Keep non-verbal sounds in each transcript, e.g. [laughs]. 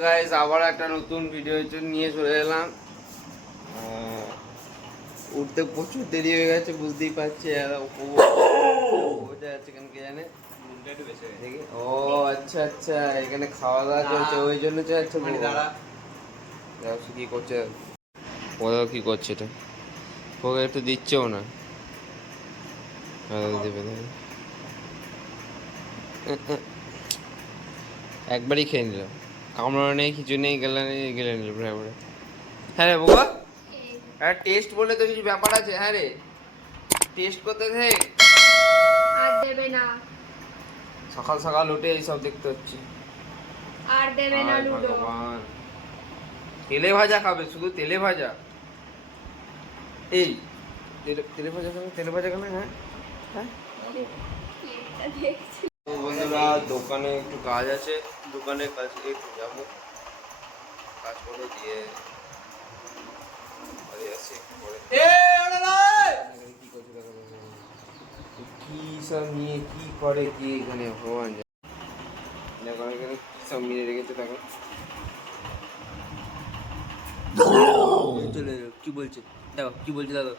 Guys আবার একটা নতুন ভিডিও নিয়ে চলে এলাম। উঠতে প্রচুর দেরি হয়ে গেছে বুঝতেই পারছি কেন কে জানে? ও আচ্ছা আচ্ছা এখানে খাওয়া দাওয়া চলছে ওই জন্য যাচ্ছে কি করছে? ওরা কি করছে এটা? ওকে একটু দিচ্ছেও না। দেবে দেবে একবারই খেয়ে নিলাম কামড়ানো নেই কিছু নেই গেলে নেই গেলে নিল এবারে হ্যাঁ রে বাবা হ্যাঁ টেস্ট বলে তো কিছু ব্যাপার আছে হ্যাঁ রে। টেস্ট করতে থাক আর দেবে না। সকাল সকাল উঠে এইসব দেখতে হচ্ছে। আর দেবে না লুডো। তেলে ভাজা খাবে শুধু তেলে ভাজা। এই তেলে ভাজা খাবে তেলে ভাজা খাবে হ্যাঁ? হ্যাঁ? বন্ধুরা দোকানে একটু কাজ আছে দোকানে কাজ একটু যাব কাজ করে দিয়ে বাড়ি আসি একটু পরে। কি করছে। কি সব নিয়ে কি করে কি এখানে ভগবান। দেখো এখানে কি সব মিলে রেখেছে দেখো চলে কি বলছে দেখো কি বলছে দাদা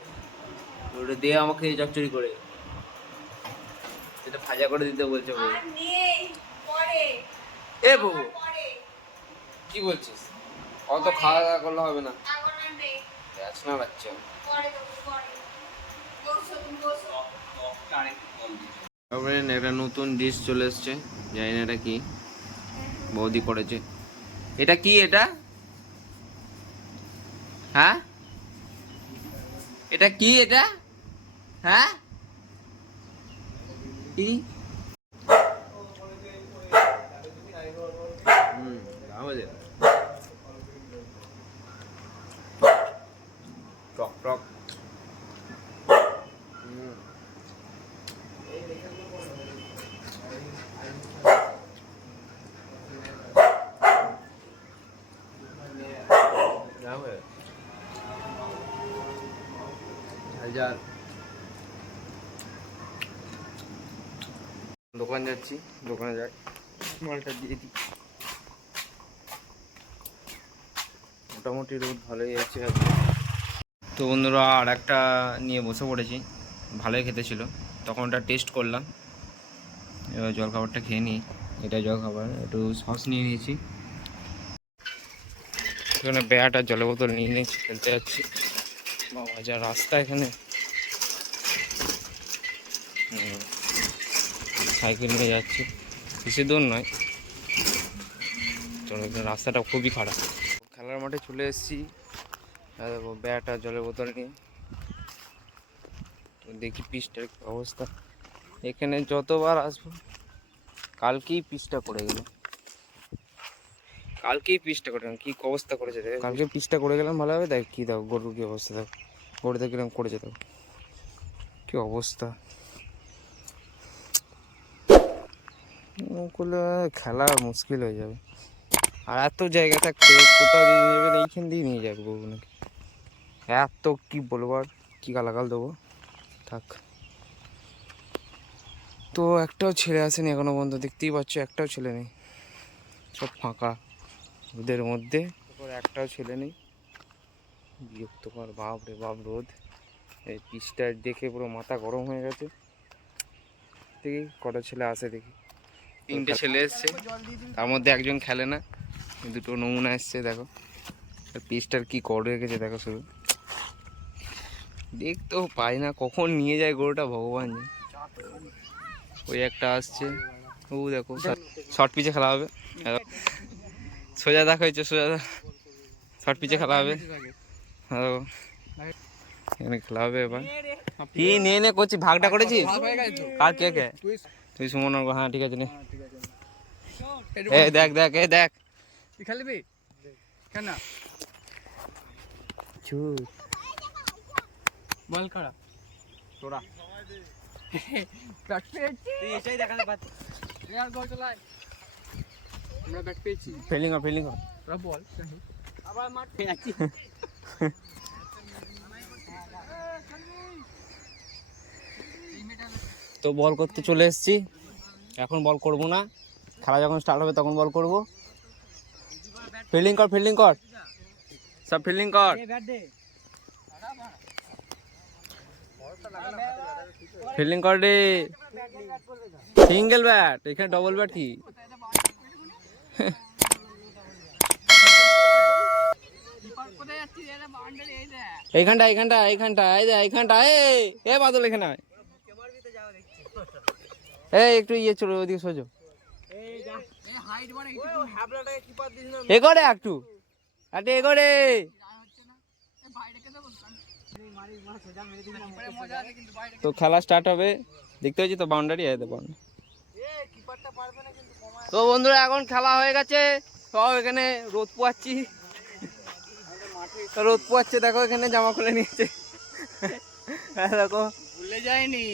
ওটা দে আমাকে চচ্চড়ি করে এটা ভাজা করে দিতে বলছে বউ। এ বউ কি বলছিস? অত খাওয়া দাওয়া করলে হবে না। না বাচ্চা। তারপরে একটা নতুন ডিশ চলে এসছে জানি না এটা কি। বৌদি করেছে। এটা কি এটা? হ্যাঁ? এটা কি এটা? হ্যাঁ? কি হুম আমাদের টক টক হুম হবে হাজার দোকান যাচ্ছি, দোকানে যাই। মালটা দিয়ে দিই। মোটামুটি রোদ ভালোই আছে তো বন্ধুরা আর একটা নিয়ে বসে পড়েছি। ভালোই খেতে ছিল। তখন ওটা টেস্ট করলাম। এবার জল খাবারটা খেয়ে নিই। এটা জল খাবার একটু সস নিয়ে নিয়েছি। এখানে ব্যাট আর জলের বোতল নিয়ে নিয়েছি খেলতে যাচ্ছি। বাবা, যা রাস্তা এখানে। হুম। সাইকেল নিয়ে যাচ্ছি। বেশি দূর নয়। তো রাস্তাটা খুবই খারাপ। খেলার মাঠে চলে এসেছি। ব্যাট আর জলের বোতল নিয়ে। দেখি পিচটার অবস্থা। এখানে যতবার আসব, কালকেই পিচটা করে গেল কালকেই পিচটা করে গেলাম। কি অবস্থা করেছে দেখ। কালকে পিচটা করে গেলাম, ভালো হবে? দেখ, কি দেখো গরুর কি অবস্থা, দেখো। গরুতে কীরকম করেছে, দেখো। কি অবস্থা। করলে খেলা মুশকিল হয়ে যাবে। আর এত জায়গা থাকতে কোথাও দিয়ে নিয়ে যাবেন এইখান দিয়ে নিয়ে যাবে গরু নাকি? এত কি বলব আর, কি গালাগাল দেবো? থাক। তো একটাও ছেলে আসেনি এখনও পর্যন্ত, দেখতেই পাচ্ছ একটাও ছেলে নেই। সব ফাঁকা। রোদের মধ্যে একটাও ছেলে নেই। বিরক্তকর, বাপ রে বাপ, রোদ। এই পিসটা দেখে পুরো মাথা গরম হয়ে গেছে। দেখি কটা ছেলে আসে দেখি। তিনটে ছেলে এসছে। তার মধ্যে একজন খেলে না। দুটো নমুনা এসছে, দেখো। পিসটার কি করে রেখেছে, দেখো শুধু। দেখতেও পাই না, কখন নিয়ে যায় গরুটা, ভগবান ওই একটা আসছে। ও দেখো শর্ট পিচে খেলা হবে। সোজা দেখা হয়েছে সোজা শর্ট পিচে খেলা হবে। এখানে খেলা হবে এবার। কি নিয়ে নে করছি ভাগটা করেছিস? কার, কে কে? তুই সুমন আর হ্যাঁ ঠিক আছে নে? এই দেখ দেখ এই দেখ। তুই খেলবি কেন? চুপ বল কারা তোরা ব্যাট পেয়েছি। তুই এটাই দেখাতে পারছিস আর বল চলাই। আমরা ব্যাট পেয়েছি। ফিল্ডিং কর ফিল্ডিং কর তোরা বল। আবার মাঠে আছি [laughs] তো বল করতে চলে এসেছি। এখন বল করব না। খেলা যখন স্টার্ট হবে তখন বল করব। ফিল্ডিং কর ফিল্ডিং কর। সব ফিল্ডিং কর। ফিল্ডিং কর রে। সিঙ্গেল ব্যাট এখানে ডবল ব্যাট কি? এইখানটা এইখানটা এইখানটা এই যে এইখানটা এই, এ বাদল এখানে। এই একটু ইয়ে চলো ওদিকে সোজো এই যা। এই হাইট বাড়ে ও হ্যাবলাটাকে কিপার দিস না এ করে একটু আরে এ করে হচ্ছে না এই বাইরেকে দেবো মারি মার সোজা মেরে দিবি না পরে মজা আছে কিন্তু বাইরে তো খেলা স্টার্ট হবে। দেখতে হচ্ছে তো বাউন্ডারি আছে বাউন্ডারি এ কিপারটা পারবে না কিন্তু কমায়। তো বন্ধুরা এখন খেলা হয়ে গেছে। সব এখানে রোদ পোয়াচ্ছি। রোদ পোয়াচ্ছে দেখো এখানে জামা খুলে নিয়েছে। হ্যাঁ দেখো। ভুলে যায়নি।